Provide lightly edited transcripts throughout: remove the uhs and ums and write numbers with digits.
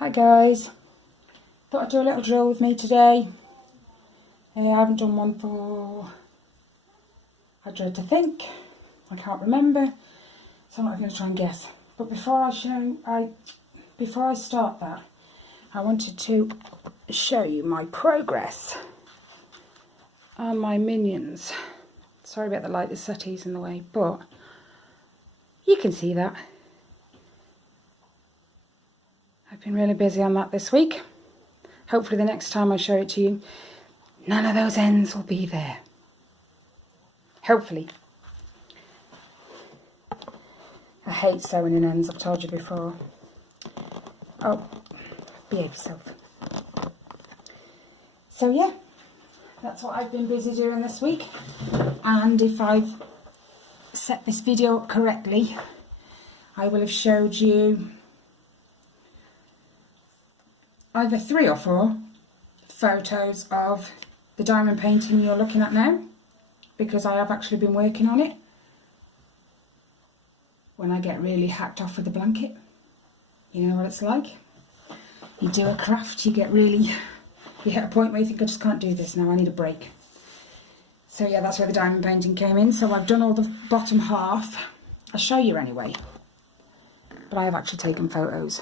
Hi guys, thought I'd do a little drill with me today. I haven't done one for, I dread to think, I can't remember, so I'm not going to try and guess. But before I start that, I wanted to show you my progress on my minions. Sorry about the light, the settee's in the way, but you can see that. I've been really busy on that this week. Hopefully the next time I show it to you, none of those ends will be there. Hopefully. I hate sewing in ends, I've told you before. Oh, behave yourself. So yeah, that's what I've been busy doing this week. And if I've set this video up correctly, I will have showed you either 3 or 4 photos of the diamond painting you're looking at now, because I have actually been working on it. When I get really hacked off with the blanket, you know what it's like. You do a craft, you hit a point where you think, I just can't do this now, I need a break. So yeah, that's where the diamond painting came in. So I've done all the bottom half. I'll show you anyway, but I have actually taken photos.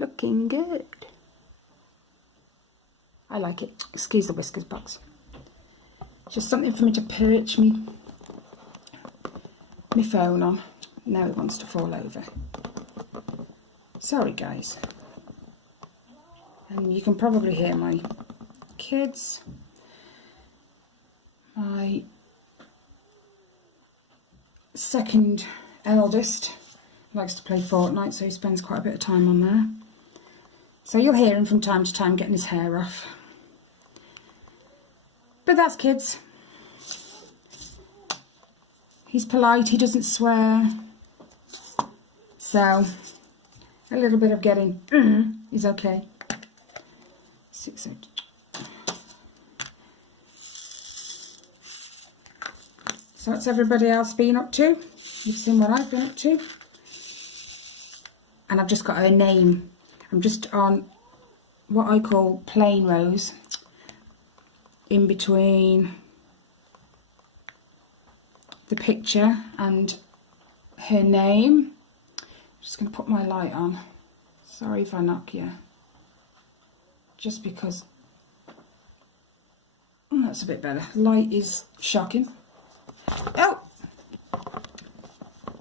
Looking good. I like it. Excuse the whiskers box. Just something for me to perch my phone on. Now it wants to fall over. Sorry guys. And you can probably hear my kids. My second eldest likes to play Fortnite, so he spends quite a bit of time on there. So you'll hear him from time to time getting his hair off. But that's kids. He's polite, he doesn't swear. So a little bit of getting is okay. So what's everybody else been up to? You've seen what I've been up to. And I've just got her name. I'm just on what I call plain rows, in between the picture and her name. I'm just going to put my light on. Sorry if I knock you. Just because that's a bit better. Light is shocking. Oh!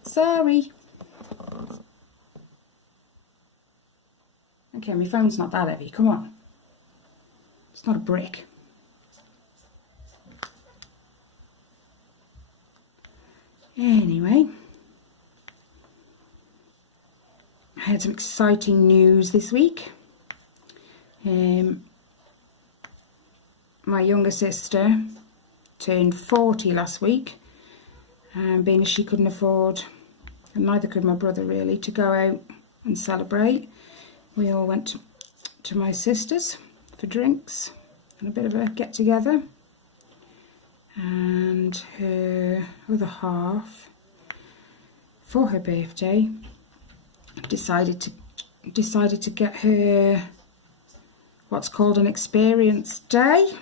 Sorry. Okay, my phone's not that heavy, come on. It's not a brick. Anyway, I had some exciting news this week. My younger sister turned 40 last week, and being as she couldn't afford, and neither could my brother really, to go out and celebrate, we all went to my sister's for drinks and a bit of a get together. And her other half, for her birthday, decided to get her what's called an experience day.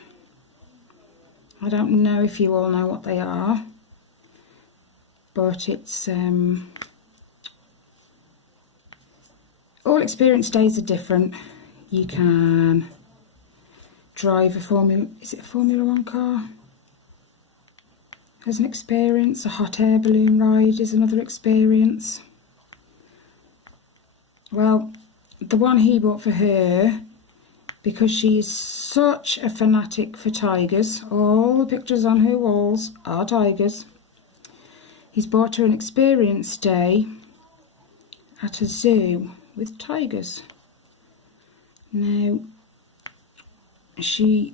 I don't know if you all know what they are, but it's all experience days are different. You can drive a Formula 1 car as an experience. A hot air balloon ride is another experience. Well, the one he bought for her, because she's such a fanatic for tigers, all the pictures on her walls are tigers, he's bought her an experience day at a zoo with tigers. Now, she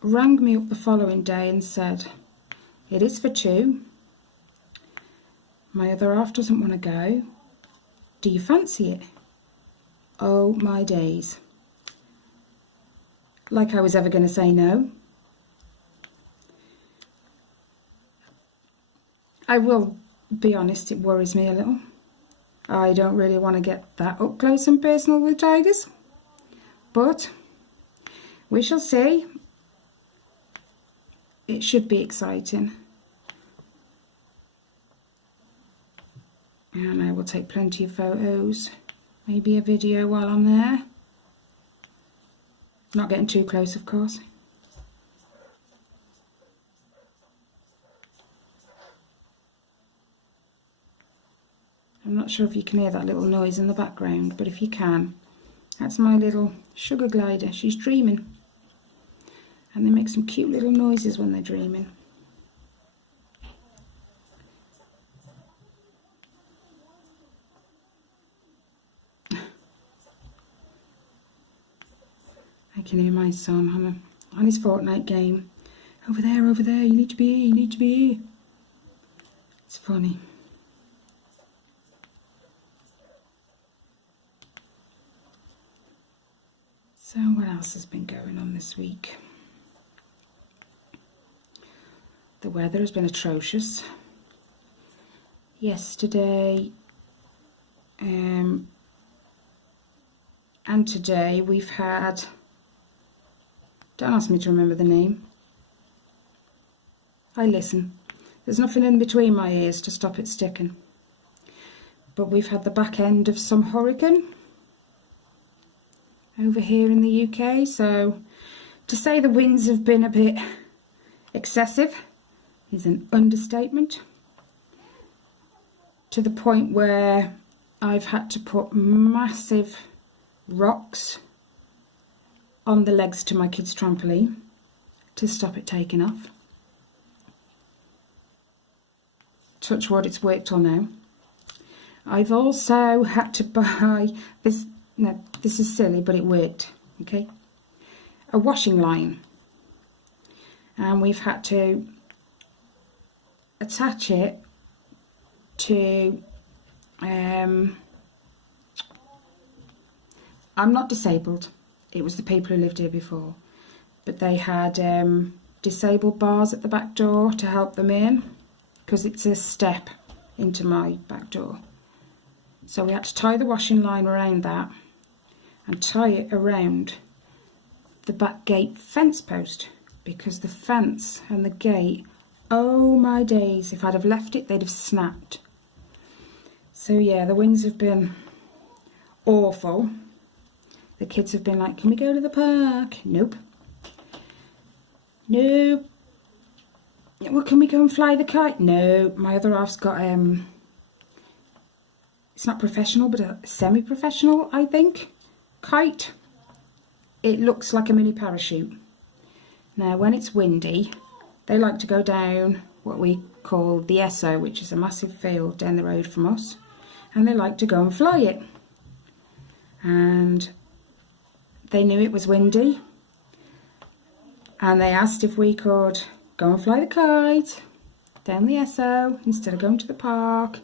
rang me up the following day and said, it is for 2. My other half doesn't want to go. Do you fancy it? Oh my days. Like I was ever going to say no. I will be honest, it worries me a little. I don't really want to get that up close and personal with tigers, but we shall see. It should be exciting. And I will take plenty of photos, maybe a video while I'm there. Not getting too close, of course. I'm not sure if you can hear that little noise in the background, but if you can, that's my little sugar glider. She's dreaming. And they make some cute little noises when they're dreaming. I can hear my son on his Fortnite game. Over there, you need to be here, you need to be here. It's funny. So what else has been going on this week? The weather has been atrocious. Yesterday and today we've had, don't ask me to remember the name. I listen. There's nothing in between my ears to stop it sticking. But we've had the back end of some hurricane over here in the UK, so to say the winds have been a bit excessive is an understatement, to the point where I've had to put massive rocks on the legs to my kids' trampoline to stop it taking off. Touch wood, it's worked till now. I've also had to buy this. No, this is silly, but it worked. Okay, a washing line, and we've had to attach it to. I'm not disabled. It was the people who lived here before, but they had disabled bars at the back door to help them in, because it's a step into my back door. So we had to tie the washing line around that and tie it around the back gate fence post, because the fence and the gate, oh my days, if I'd have left it, they'd have snapped. So yeah, the winds have been awful. The kids have been like, can we go to the park? Nope. Nope. Well, can we go and fly the kite? No. My other half's got, it's not professional, but a semi-professional, I think, kite. It looks like a mini parachute. Now, when it's windy, they like to go down what we call the Esso, which is a massive field down the road from us, and they like to go and fly it. And they knew it was windy, and they asked if we could go and fly the kite down the Esso instead of going to the park.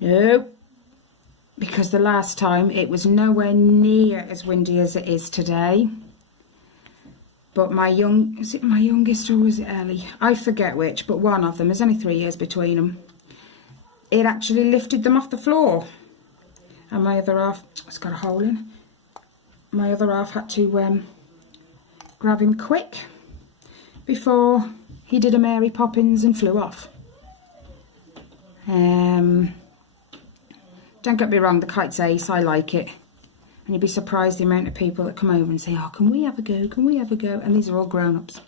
Nope, because the last time it was nowhere near as windy as it is today. But is it my youngest or was it Ellie? I forget which, but one of them, there's only 3 years between them. It actually lifted them off the floor. And my other half, it's got a hole in. My other half had to grab him quick before he did a Mary Poppins and flew off. Don't get me wrong, the kite's ace, I like it. And you'd be surprised the amount of people that come over and say, oh, can we have a go, can we have a go? And these are all grown-ups.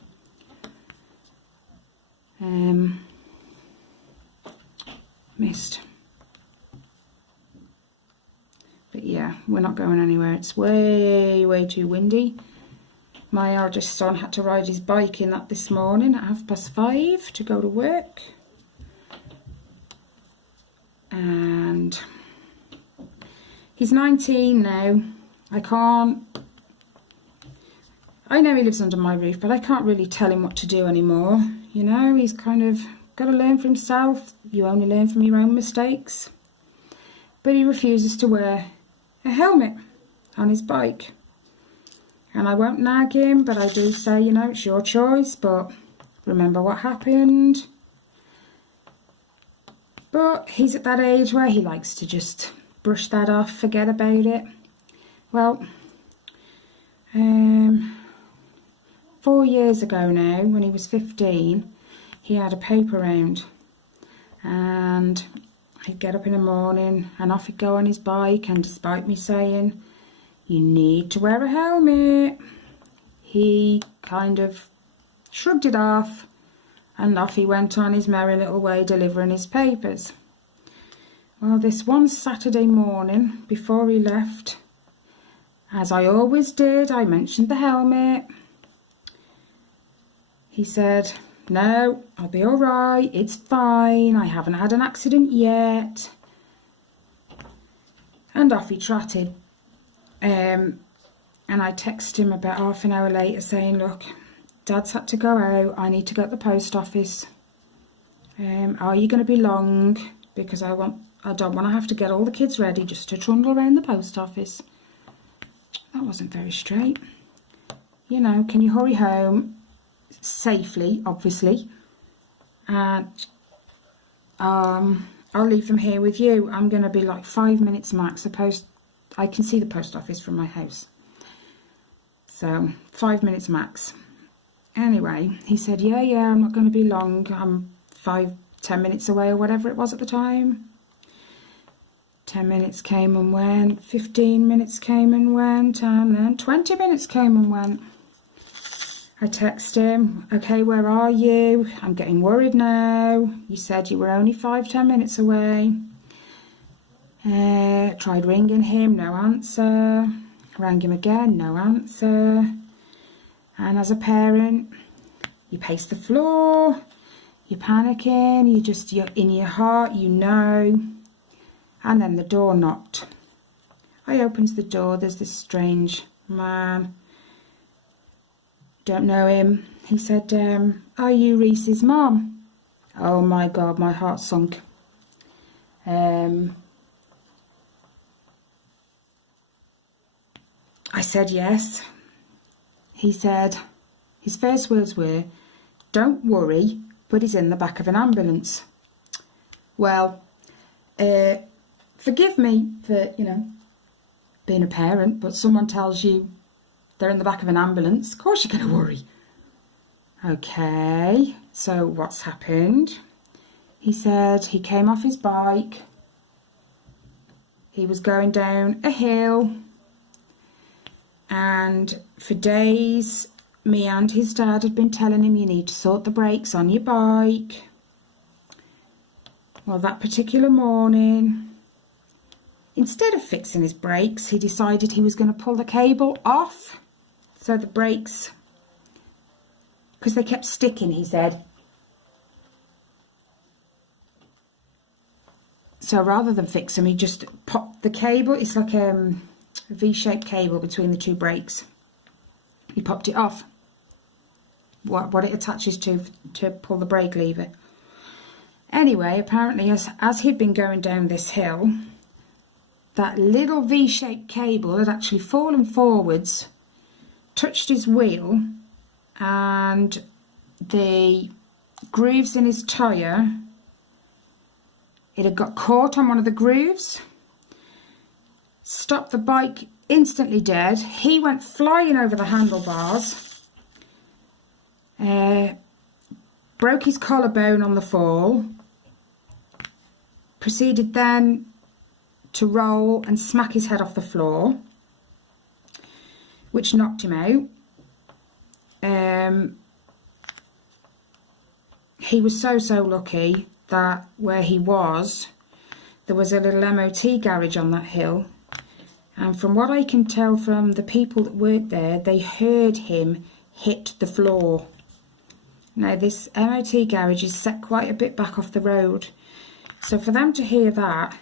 Missed. But yeah, we're not going anywhere. It's way, way too windy. My eldest son had to ride his bike in that this morning at 5:30 to go to work. And he's 19 now. I know he lives under my roof, but I can't really tell him what to do anymore. You know, he's kind of got to learn for himself. You only learn from your own mistakes. But he refuses to wear a helmet on his bike. And I won't nag him, but I do say, you know, it's your choice, but remember what happened. But he's at that age where he likes to just brush that off, forget about it. Well, 4 years ago now, when he was 15, he had a paper round, and he'd get up in the morning and off he'd go on his bike, and despite me saying, you need to wear a helmet, he kind of shrugged it off, and off he went on his merry little way delivering his papers. Well, this one Saturday morning before he left, as I always did, I mentioned the helmet. He said, no, I'll be all right, it's fine, I haven't had an accident yet. And off he trotted. And I texted him about half an hour later saying, look, Dad's had to go out, I need to go to the post office. Are you going to be long? Because I don't want to have to get all the kids ready just to trundle around the post office. That wasn't very straight. You know, can you hurry home safely, obviously, and I'll leave them here with you. I'm going to be like 5 minutes max. I can see the post office from my house, so 5 minutes max. Anyway, he said, yeah, I'm not going to be long, I'm 5-10 minutes away, or whatever it was at the time. 10 minutes came and went, 15 minutes came and went, and then 20 minutes came and went. I text him, okay, where are you? I'm getting worried now. You said you were only 5-10 minutes away. Tried ringing him, no answer. Rang him again, no answer. And as a parent, you pace the floor, you're panicking, you're in your heart, you know. And then the door knocked. I opens the door, there's this strange man. Don't know him. He said, are you Reese's mum? Oh my God, my heart sunk. I said yes. He said, his first words were, don't worry, but he's in the back of an ambulance. Well, forgive me for, being a parent, but someone tells you they're in the back of an ambulance, of course you're going to worry. Okay, so what's happened? He said he came off his bike. He was going down a hill. And for days, me and his dad had been telling him, you need to sort the brakes on your bike. Well, that particular morning, instead of fixing his brakes, he decided he was going to pull the cable off. So the brakes, because they kept sticking, he said. So rather than fix them, he just popped the cable. It's like a V-shaped cable between the two brakes. He popped it off. What it attaches to pull the brake lever. Anyway, apparently as he'd been going down this hill, that little V-shaped cable had actually fallen forwards, touched his wheel, and the grooves in his tyre, it had got caught on one of the grooves, stopped the bike instantly dead. He went flying over the handlebars, broke his collarbone on the fall, proceeded then to roll and smack his head off the floor, which knocked him out. He was so lucky that where he was, there was a little MOT garage on that hill, and from what I can tell from the people that worked there, they heard him hit the floor. Now this MOT garage is set quite a bit back off the road, so for them to hear that,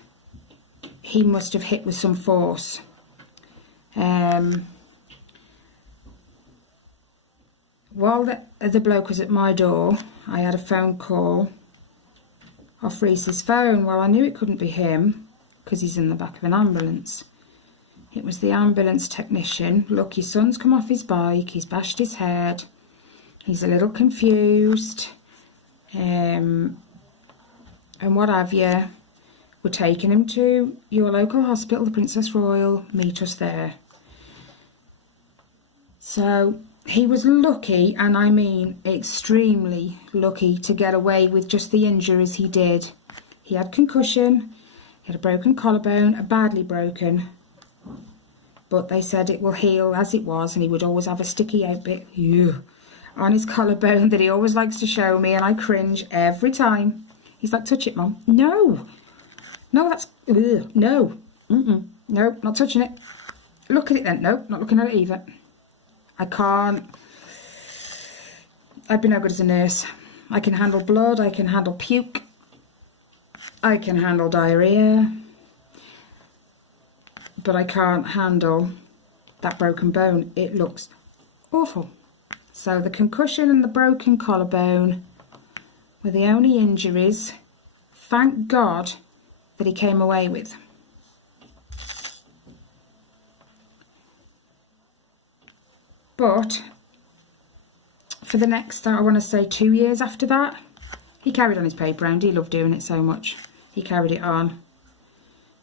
he must have hit with some force. While the bloke was at my door, I had a phone call off Reese's phone. Well, I knew it couldn't be him because he's in the back of an ambulance. It was the ambulance technician. Look, your son's come off his bike, he's bashed his head, he's a little confused, and what have you. we're taking him to your local hospital, the Princess Royal, meet us there. So he was lucky, and I mean extremely lucky, to get away with just the injuries he did. He had concussion, he had a broken collarbone, a badly broken, but they said it will heal as it was, and he would always have a sticky out bit on his collarbone that he always likes to show me, and I cringe every time. He's like, touch it, Mum. No, that's, no, no, not touching it. Look at it then. No, not looking at it either. I can't. I'd be no good as a nurse. I can handle blood, I can handle puke, I can handle diarrhea, but I can't handle that broken bone. It looks awful. So the concussion and the broken collarbone were the only injuries, thank God, that he came away with. But for the next, I want to say 2 years after that, he carried on his paper round. He loved doing it so much. He carried it on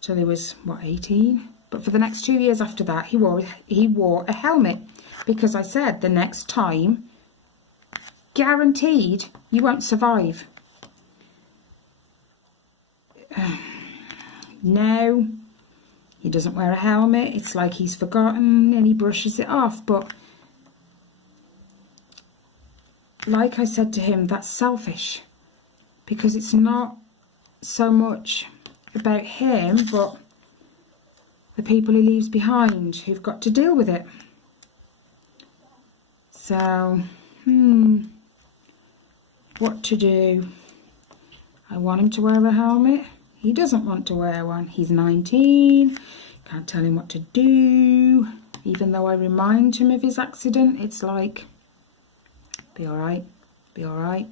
till he was, what, 18? But for the next 2 years after that, he wore a helmet, because I said the next time, guaranteed, you won't survive. No, he doesn't wear a helmet. It's like he's forgotten and he brushes it off. But like I said to him, that's selfish, because it's not so much about him, but the people he leaves behind who've got to deal with it. So, what to do? I want him to wear a helmet. He doesn't want to wear one. He's 19. Can't tell him what to do. Even though I remind him of his accident, it's like, be all right, be all right.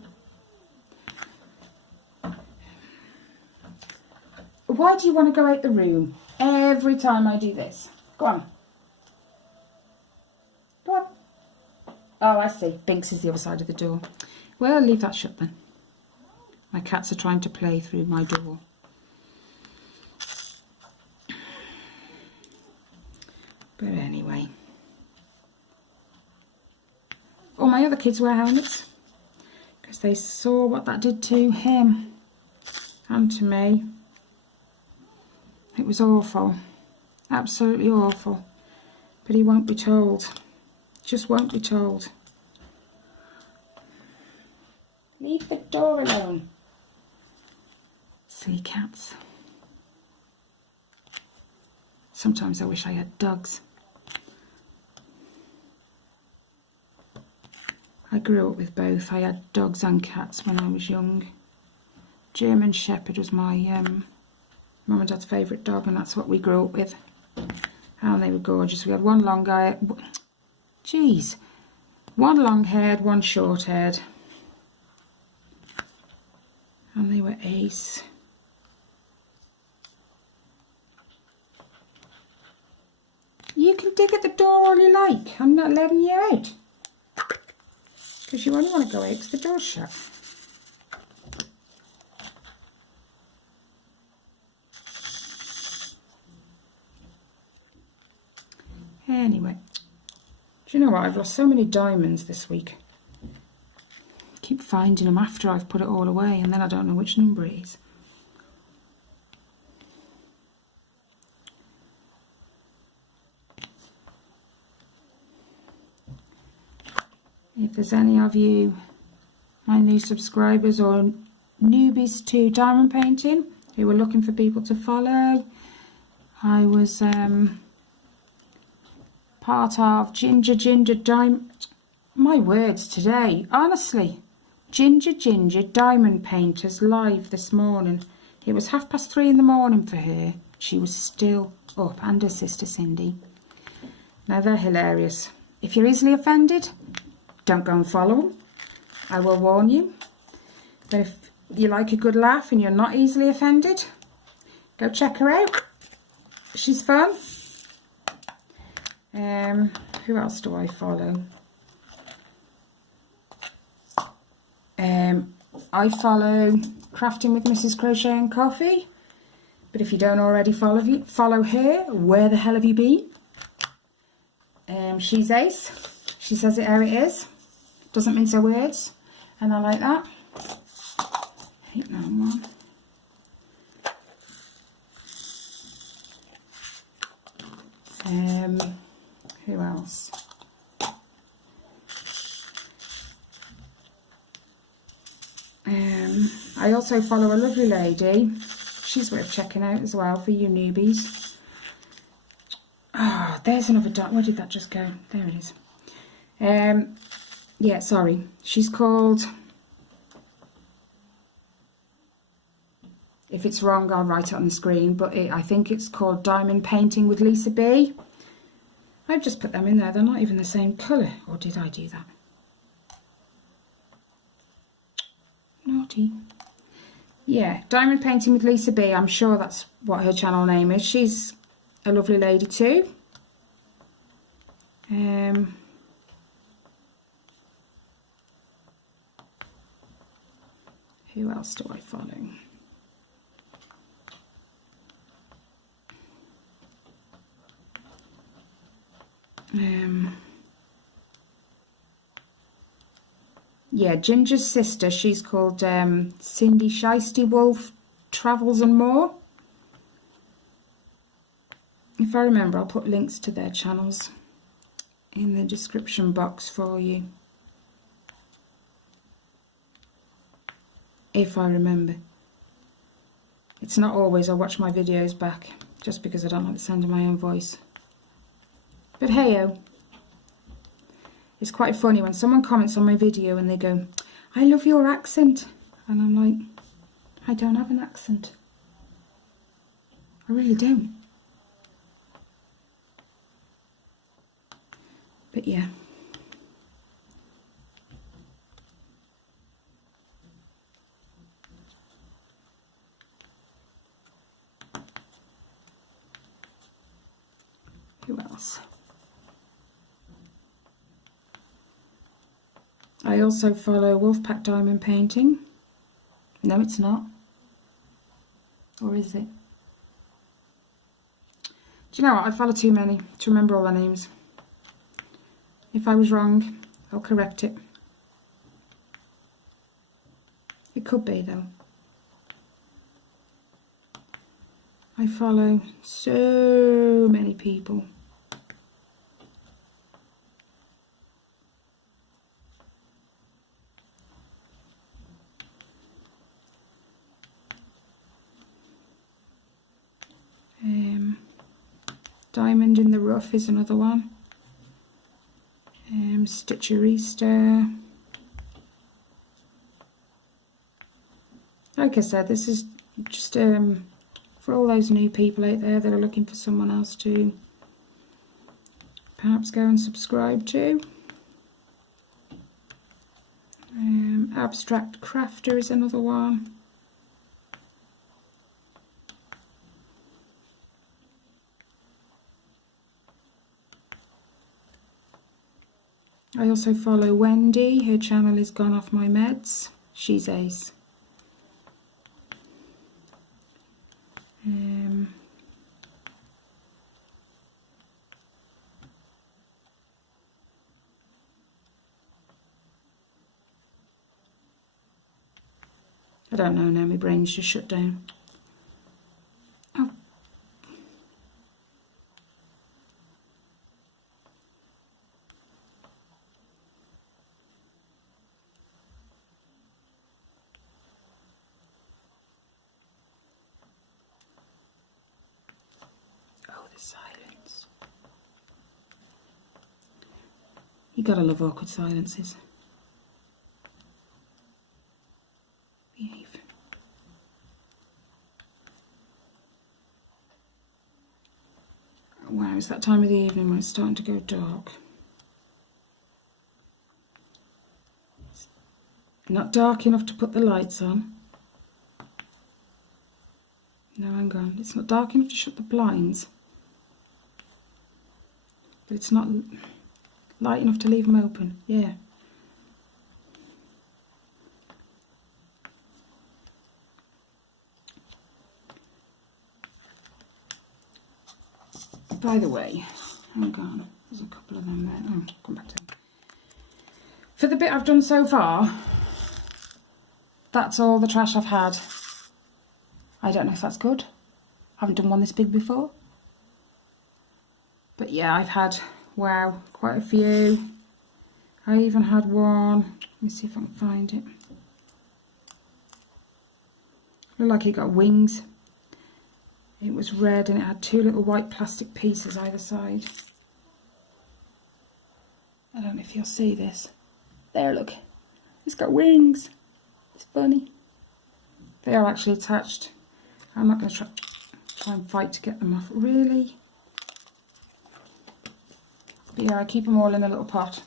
Why do you want to go out the room every time I do this? Go on. Go on. Oh, I see. Binks is the other side of the door. Well, leave that shut then. My cats are trying to play through my door. But anyway. All my other kids wear helmets, because they saw what that did to him and to me. It was awful. Absolutely awful. But he won't be told. Just won't be told. Leave the door alone. Silly cats. Sometimes I wish I had dogs. I grew up with both. I had dogs and cats when I was young. German Shepherd was my mum and dad's favourite dog, and that's what we grew up with. And they were gorgeous. We had one one long-haired, one short-haired. And they were ace. You can dig at the door all you like. I'm not letting you out. Because you only want to go out because the door's shut. Anyway, do you know what? I've lost so many diamonds this week. Keep finding them after I've put it all away, and then I don't know which number it is. If there's any of you, my new subscribers or newbies to diamond painting, who are looking for people to follow, I was part of Ginger Diamond. My words today, honestly. Ginger Diamond Painters live this morning. It was 3:30 in the morning for her. She was still up, and her sister Cindy. Now they're hilarious. If you're easily offended, don't go and follow them. I will warn you. But if you like a good laugh and you're not easily offended, go check her out. She's fun. Who else do I follow? I follow Crafting with Mrs. Crochet and Coffee. But if you don't already follow her, where the hell have you been? She's ace. She says it how it is. Doesn't mince her words. And I like that. 891. Who else? I also follow a lovely lady. She's worth checking out as well for you newbies. Ah, oh, there's another dot. Where did that just go? There it is. Yeah, sorry. She's called... If it's wrong, I'll write it on the screen. But I think it's called Diamond Painting with Lisa B. I've just put them in there. They're not even the same colour. Or did I do that? Naughty. Yeah, Diamond Painting with Lisa B. I'm sure that's what her channel name is. She's a lovely lady too. Who else do I follow? Yeah, Ginger's sister, she's called Cindy Shiesty Wolf Travels and More. If I remember, I'll put links to their channels in the description box for you. If I remember. It's not always. I watch my videos back just because I don't like the sound of my own voice. But hey-o. It's quite funny when someone comments on my video and they go, I love your accent. And I'm like, I don't have an accent. I really don't. But yeah. Who else? I also follow Wolfpack Diamond Painting. No, it's not. Or is it? Do you know what? I follow too many to remember all their names. If I was wrong, I'll correct it. It could be though. I follow so many people. Diamond in the Rough is another one. Stitcherista. Like I said, this is just for all those new people out there that are looking for someone else to perhaps go and subscribe to. Abstract Crafter is another one. I also follow Wendy. Her channel is Gone Off My Meds. She's ace. I don't know now, my brain's just shut down. Oh. Oh, the silence. You gotta love awkward silences. Behave. Wow, it's that time of the evening when it's starting to go dark. It's not dark enough to put the lights on. No, hang on. It's not dark enough to shut the blinds. But it's not light enough to leave them open. Yeah. By the way, hang on, there's a couple of them there. Oh, come back to them. For the bit I've done so far, that's all the trash I've had. I don't know if that's good. I haven't done one this big before. But yeah, I've had, wow, quite a few. I even had one, let me see if I can find it. Looked like it got wings. It was red and it had 2 little white plastic pieces either side. I don't know if you'll see this. There, look. It's got wings. It's funny. They are actually attached. I'm not going to try and fight to get them off. Really? But yeah, I keep them all in a little pot.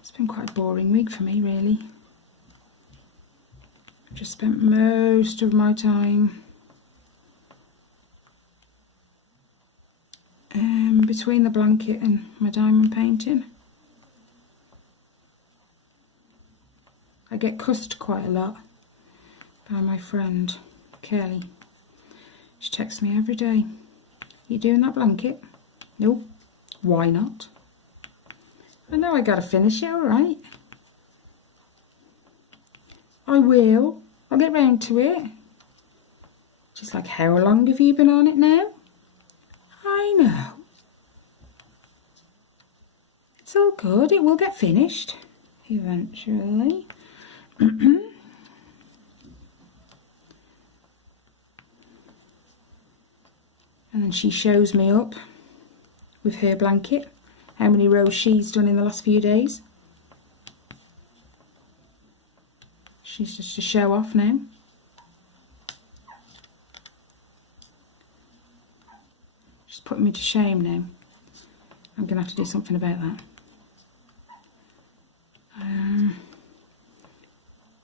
It's been quite a boring week for me, really. I've just spent most of my time between the blanket and my diamond painting. I get cussed quite a lot by my friend Kelly. She texts me every day. You doing that blanket? Nope. Why not? I know I gotta finish it, alright. I will. I'll get round to it. Just like, how long have you been on it now? I know. It's all good. It will get finished eventually. And then she shows me up with her blanket how many rows she's done in the last few days. She's just to show off now. She's putting me to shame now. I'm going to have to do something about that.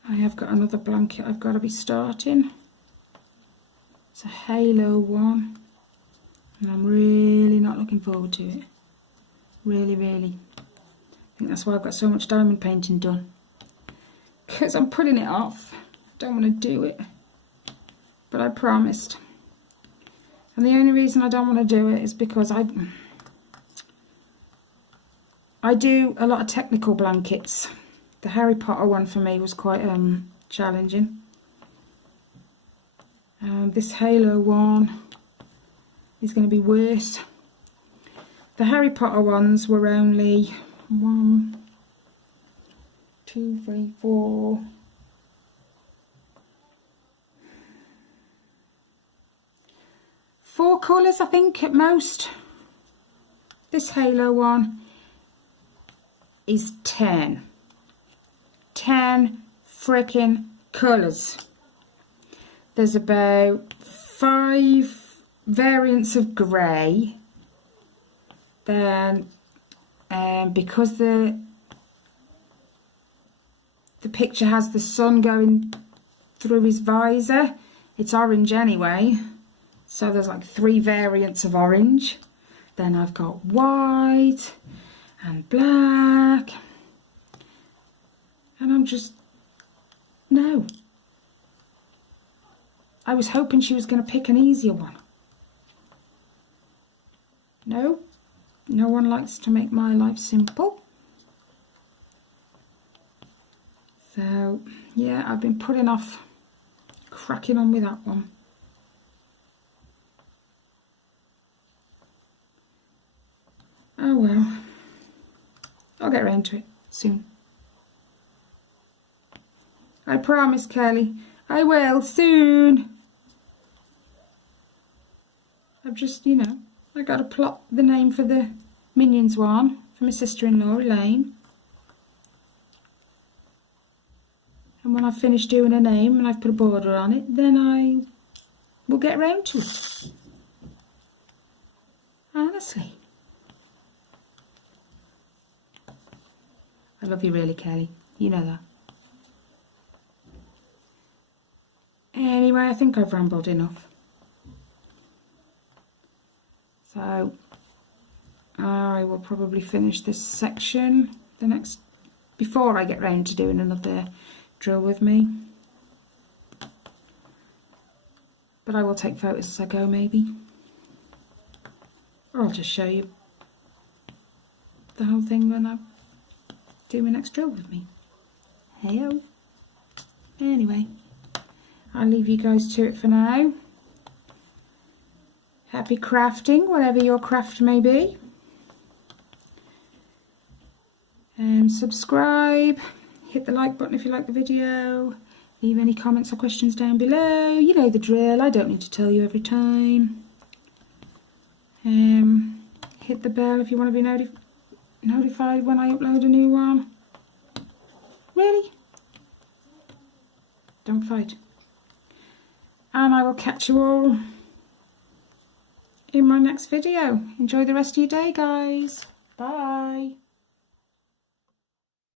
I have got another blanket I've got to be starting. It's a halo one. And I'm really not looking forward to it. Really, really. I think that's why I've got so much diamond painting done. Because I'm putting it off. Don't want to do it. But I promised. And the only reason I don't want to do it is because I do a lot of technical blankets. The Harry Potter one for me was quite challenging. This Halo one is going to be worse. The Harry Potter ones were only 1, 2, 3, 4. 4 colours, I think, at most. This Halo one is 10. 10 frickin' colours. There's about 5 variants of grey. Then, because the picture has the sun going through his visor, it's orange anyway. So there's like 3 variants of orange. Then I've got white and black. And I'm just, no. I was hoping she was going to pick an easier one. No, no one likes to make my life simple. So, yeah, I've been putting off cracking on with that one. Oh well, I'll get around to it soon. I promise, Kelly, I will soon. I've just, you know, I got to plot the name for the Minions one for my sister-in-law, Elaine. And when I've finished doing her name and I've put a border on it, then I will get round to it. Honestly. I love you really, Kelly. You know that. Anyway, I think I've rambled enough. So I will probably finish this section before I get round to doing another drill with me. But I will take photos as I go, maybe. Or I'll just show you the whole thing when I do my next drill with me. Heyo. Anyway, I'll leave you guys to it for now. Happy crafting, whatever your craft may be. Subscribe, hit the like button if you like the video, leave any comments or questions down below. You know the drill, I don't need to tell you every time. Hit the bell if you want to be notified when I upload a new one. Really? Don't fight. And I will catch you all in my next video. Enjoy the rest of your day, guys. Bye.